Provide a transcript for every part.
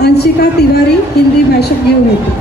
अंशिका तिवारी हिंदी भाषक घेऊन येते.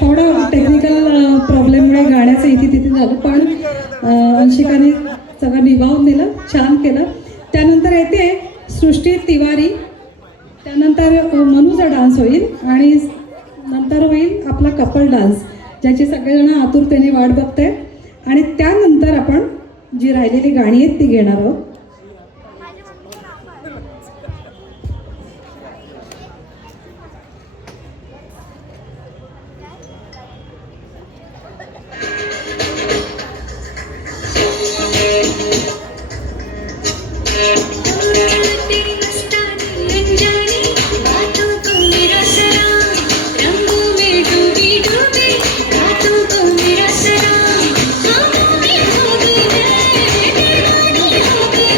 थोडं टेक्निकल प्रॉब्लेममुळे गाण्याचं इथे तिथे झालं, पण अंशिकाने सगळं निभावून दिलं, छान केलं. त्यानंतर येते सृष्टी तिवारी, त्यानंतर मनूचा डान्स होईल आणि नंतर होईल आपला कपल डान्स, ज्याची सगळेजण आतुरतेने वाट बघते. आणि त्यानंतर आपण जी राहिलेली गाणी आहेत ती घेणार आहोत. मेरा सरा, हाँ, मैं हो गई, दीवानी हो गई.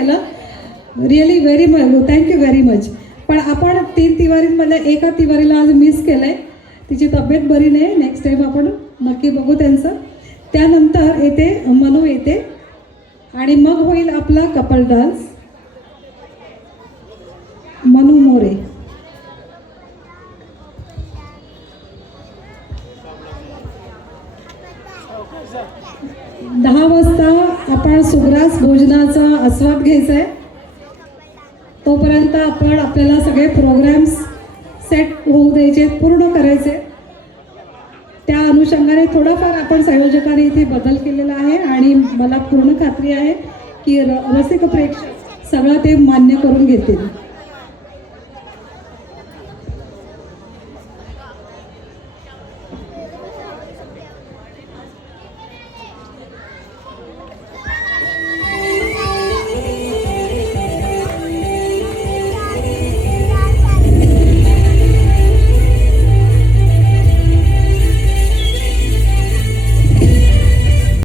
केलं really very thank you very much. पण आपण 3 तिवारींमध्ये एका तिवारीला आज मिस केलं आहे. तिची तब्येत बरी नाही. नेक्स्ट टाईम आपण नक्की बघू त्यांचं. त्यानंतर येते मनू येते आणि मग होईल आपला कपल डान्स. मनू मोरे. दहा वाजता आपण सुग्रास भोजनाचा आस्वाद घ्यायचा आहे. तोपर्यंत आपल्याला सगळे प्रोग्राम्स सेट होऊ द्यायचे, पूर्ण करायचे. त्या अनुषंगाने थोडाफार आपण संयोजकांनी इथे बदल केलेला आहे आणि मला पूर्ण खात्री आहे की रसिक प्रेक्षक सगळं ते मान्य करून घेतील.